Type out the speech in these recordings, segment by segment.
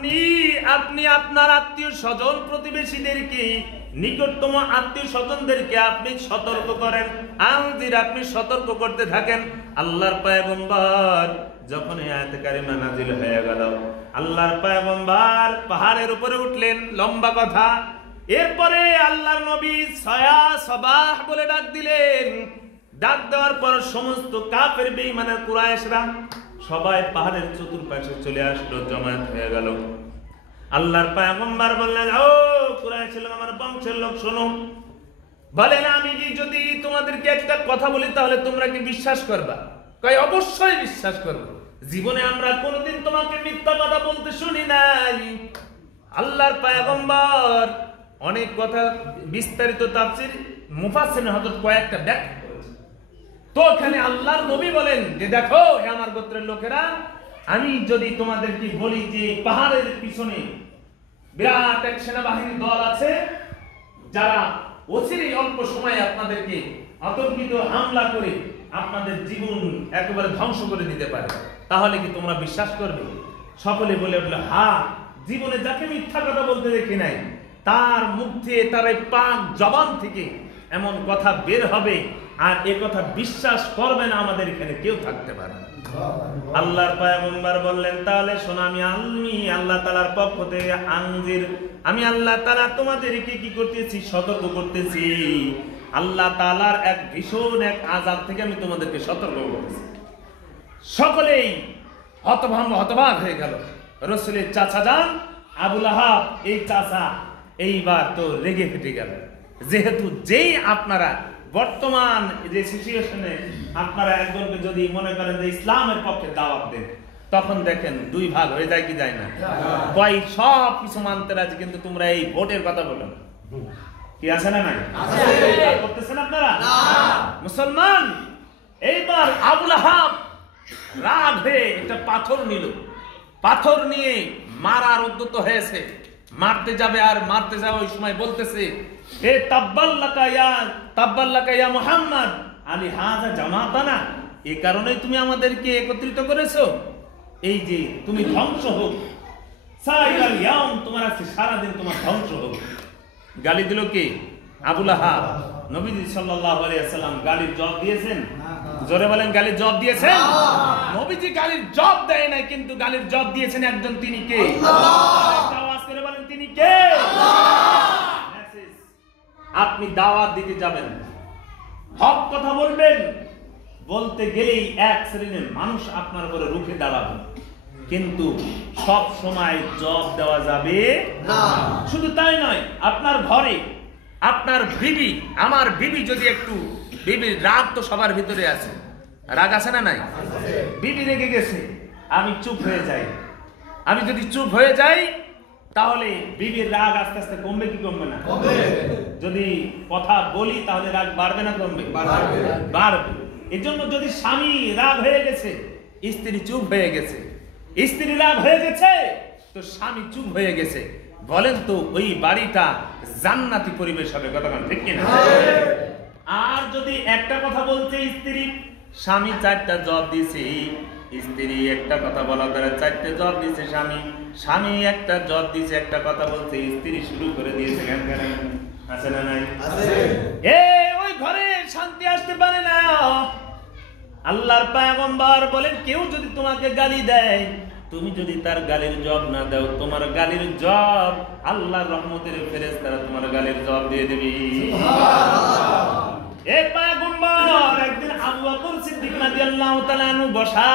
আপনি আপনি আপনার আত্মীয় স্বজন প্রতিবেশীদেরকে, নিকটতম আত্মীয় স্বজনদেরকে আপনি সতর্ক করেন। আনজির, আপনি সতর্ক করতে থাকেন। আল্লাহর পয়গম্বর যখন এই আয়াতে কারিমা নাজিল হয়ে গেল, আল্লাহর পয়গম্বর পাহাড়ের উপরে উঠলেন। লম্বা কথা। এরপরে আল্লাহর নবী সয়া সবাহ বলে ডাক দিলেন। ডাক দেওয়ার পর সমস্ত কাফের বেঈমানের কুরাইশরা সবাই পাহাড়ের চতুর্পাশে চলে আসলো, জমায়েত হয়ে গেল। আল্লাহর পয়গম্বর বললেন, ও কুরাইশের লোক, আমার বংশের লোক, শোনো। বলেন, আমি কি যদি তোমাদেরকে একটা কথা বলি তাহলে তোমরা কি বিশ্বাস করবা? কয়, অবশ্যই বিশ্বাস করব। জীবনে আমরা কোনোদিন তোমাকে মিথ্যা কথা বলতে শুনি নাই। আল্লাহর পয়গম্বর অনেক কথা বিস্তারিত তাফসীর মুফাসসিরিন হযরত কয়েকটা ব্যাখ্যা করেছেন। তো এখানে আল্লাহর নবী বলেন যে, দেখো হে আমার গোত্রের লোকেরা, আমি যদি তোমাদেরকে বলি যে পাহাড়ের পিছনে বিরাট এক সেনাবাহিনী দল আছে, যারা অচিরেই অল্প সময়ে আপনাদেরকে অতর্কিত হামলা করে আপনাদের জীবন একেবারে ধ্বংস করে দিতে পারে, তাহলে কি তোমরা বিশ্বাস করবে? সকলে বলে উঠল, হ্যাঁ। জীবনে যাকে মিথ্যা কথা বলতে দেখি নাই, তার মুখ থেকে, তার এই পাক জবান থেকে এমন কথা বের হবে, আর এ কথা বিশ্বাস করবে না আমাদের এখানে কেউ থাকতে পারে না। আল্লাহর পয়গম্বর বললেন, তাহলে শোনো, আমি আল্লাহ তাআলার পক্ষ থেকে আনজির, আমি আল্লাহ তাআলা তোমাদেরকে কি করতেছি? সতর্ক করতেছি। আল্লাহ তাআলার এক ভীষণ এক আযাব থেকে আমি তোমাদেরকে সতর্ক করতেছি। সকলেই হতবাক হয়ে গেল। রাসূলের চাচা যান আবু লাহাব, এই চাচা এইবার তো রেগে ফেটে গেল। যেহেতু যেই আপনারা বর্তমান যে সিচুয়েশনে আপনারা একজনকে যদি মনে করেন যে ইসলামের পক্ষে দাওয়াত দেন, তখন দেখেন দুই ভাগ হয়ে যায় কি যায় না? কয় সব কিছু মানতে রাজি, কিন্তু তোমরা এই ভোটের কথা বলো না। কি আছে না নাই? করতেছেন আপনারা? মুসলমান এইবার আবু লাহাব রাগ হয়ে একটা পাথর নিল। পাথর নিয়ে মারার উদ্যত হয়েছে, মারতে যাবে। আর মারতে যাওয়া ওই সময় বলতেছে, এ তাব্বাল্লাকা ইয়া মুহাম্মদ আলী হাযা জামাতানা, এই কারণেই তুমি আমাদেরকে একত্রিত করেছো, এই যে তুমি ধ্বংস হোক, সাইরাল ইয়াউম, তোমার আজকে সারা দিন তোমার ধ্বংস হোক। গালি দিল কে? আবু লাহাব। নবীজি সাল্লাল্লাহু আলাইহি ওয়াসাল্লাম গালির জবাব দিয়েছেন? জোরে বলেন, গালির জবাব দিয়েছেন? নবীজি গালির জবাব দেয় নাই, কিন্তু গালির জবাব দিয়েছেন একজন, তিনি কে? আল্লাহ। আওয়াজ করে বলেন, তিনি কে? আপনি দাওয়াত দিতে যাবেন, হক কথা বলবেন, বলতে গেলেই এক শ্রেণীর মানুষ আপনার উপরে রুখে দাঁড়াবে, কিন্তু সব সময় জবাব দেওয়া যাবে না। শুধু তাই নয়, আপনার ঘরে আপনার বিবি, আমার বিবি যদি একটু, বিবির রাগ তো সবার ভিতরে আছে, রাগ আছে না নাই? বিবি রেগে গেছে, আমি চুপ হয়ে যাই। আমি যদি চুপ হয়ে যাই তাহলে বিবির রাগ আস্তে আস্তে কমবে কি কমবে না? যদি কথা বলি তাহলে রাগ বাড়বে না কমবে? বাড়বে। এর জন্য যদি স্বামী রাগ হয়ে গেছে, স্ত্রী চুপ হয়ে গেছে, স্ত্রী রাগ হয়ে গেছে তো স্বামী চুপ হয়ে গেছে, বলেন তো ওই বাড়িটা জান্নাতি পরিবেশ হবে, কথা ঠিক কিনা? আর যদি একটা কথা বলছে স্ত্রী, স্বামী চারটা জবাব দিয়েছে, স্ত্রী একটা কথা বলার দ্বারা চারটে জবাব দিয়েছে স্বামী, স্বামী একটা জবাব দিয়েছে, একটা কথা বলছে, স্ত্রী শুরু করে দিয়েছে গান গান। আছে না নাই? ওই ঘরে শান্তি আসতে পারে না। আল্লাহর পয়গম্বর বলেন, কেউ যদি তোমাকে গালি দেয়, তুমি যদি তার গালির জবাব না দাও, তোমার গালির জবাব আল্লাহর রহমতের ফেরেশতারা তোমার গালির জবাব দিয়ে দেবে। এই পয়গম্বর একদিন আবু বকর সিদ্দিক রাদিয়াল্লাহু তাআলা আনহু বসা,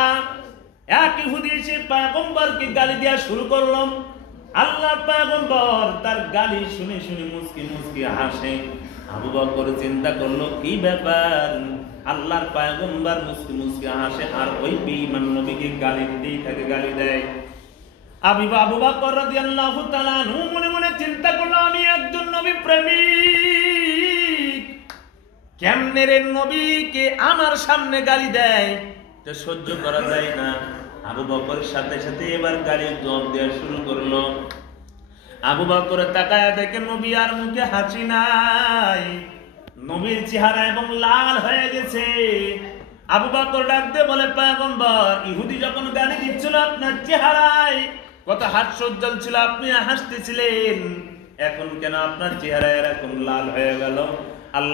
এক ইহুদি এসে পয়গম্বরকে গালি দেওয়া শুরু করলো। আল্লাহর পয়গম্বর তার গালি শুনে শুনে মুস্কি মুস্কি হাসে। আবু বকর চিন্তা করলো, কি ব্যাপার? আল্লাহর পয়গম্বর মুস্কি মুস্কি হাসে, আর ওই বেঈমান নবীকে গালি দিতেই থাকে, গালি দেয়। আবু বকর রাদিয়াল্লাহু তাআলা আনহু মনে মনে চিন্তা করলো, আমি একজন নবী প্রেমিক, কেমনে রে নবীকে আমার সামনে গালি দেয়, তো সহ্য করা যায় না। আবু বকরের সাথে সাথে এবার গালির জবাব দেওয়া শুরু করলো। আবু বকর তাকায়া দেখে নবী আর মুখে হাসি নাই, নবীর চেহারা এবং লাল হয়ে গেছে। আবু বকর ডাক দিয়ে বলে, পয়গম্বর, ইহুদি যখন গালি দিচ্ছিল আপনার চেহারায় কত হাস্যোজ্জ্বল ছিল, আপনি হাসতেছিলেন, এখন কেন আপনার চেহারা এরকম লাল হয়ে গেল? আল্লাহ